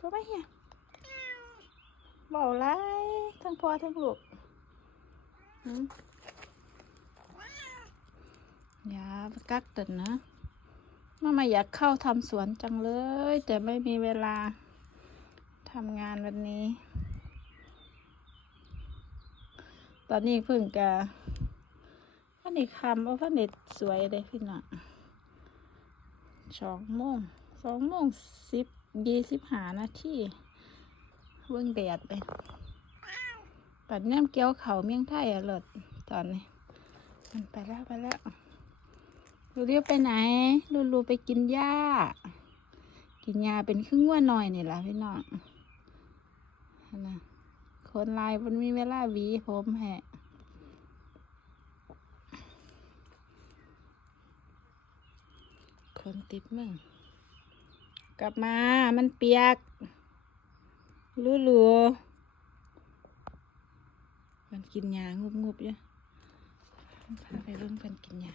ก็ไม่เหี้ยเบาไรทั้งพ่อทั้งลูกอย่ากักตันนะมามาอยากเข้าทำสวนจังเลย แต่ไม่มีเวลาทำงานวันนี้ ตอนนี้เพิ่งกะพันเอกคำว่าพันเอกสวยเลยพี่น้องสองโมงสองโมงสิบ ยี่สิบหานาทีเบิ่งแดดไปปัดแนมเกี้ยวเขาเมี่ยงไทยอะเลิศตอนนี้มันไปแล้วไปแล้วลูเรียวไปไหน ลูลูไปกินหญ้า กินหญ้าเป็นครึ่งว่าหน่อยนี่แหละพี่น้องนะคนลายมันมีเวลาวีผมแหะคนติดมึง กลับมา มันเปียกรู้หลัวมันกินยางุบงุบๆอยู่พาไปเบิ่งมันกินยา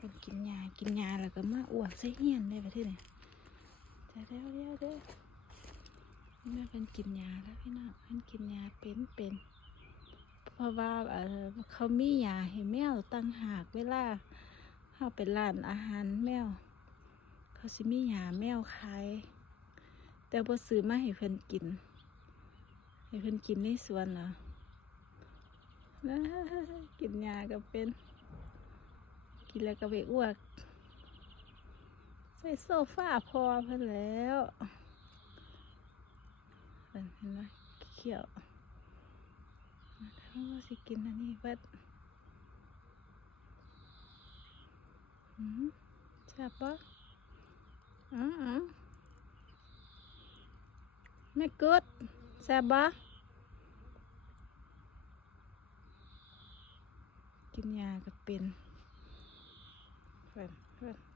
มันกินยากินยาแล้วก็มาอ้วกใส่เฮียนได้ประเทศนี้จะเดี๋ยวเดี๋ยวเดี๋ยวแม่เป็นกินยาแล้วพี่น้องเป็นกินยาเป็นเป็นเพราะว่าเออเขามียาให้แมวตั้งหากเวลา เข้าไปร้านอาหารแมว เขาสิมียาแมวขาย แต่บ่ซื้อมาให้เพิ่นกิน ให้เพิ่นกินในสวนเหรอกินยาก็เป็น กินแล้วก็ไปอ้วก ใส่โซฟาพอเพิ่นแล้วเห็นไหมเขียวเขาสิกินอันนี้เบิดอืม แซ่บปะอืมอืมไม่กดแซ่บปะกินยาก็เป็นเพื่อนเพื่อน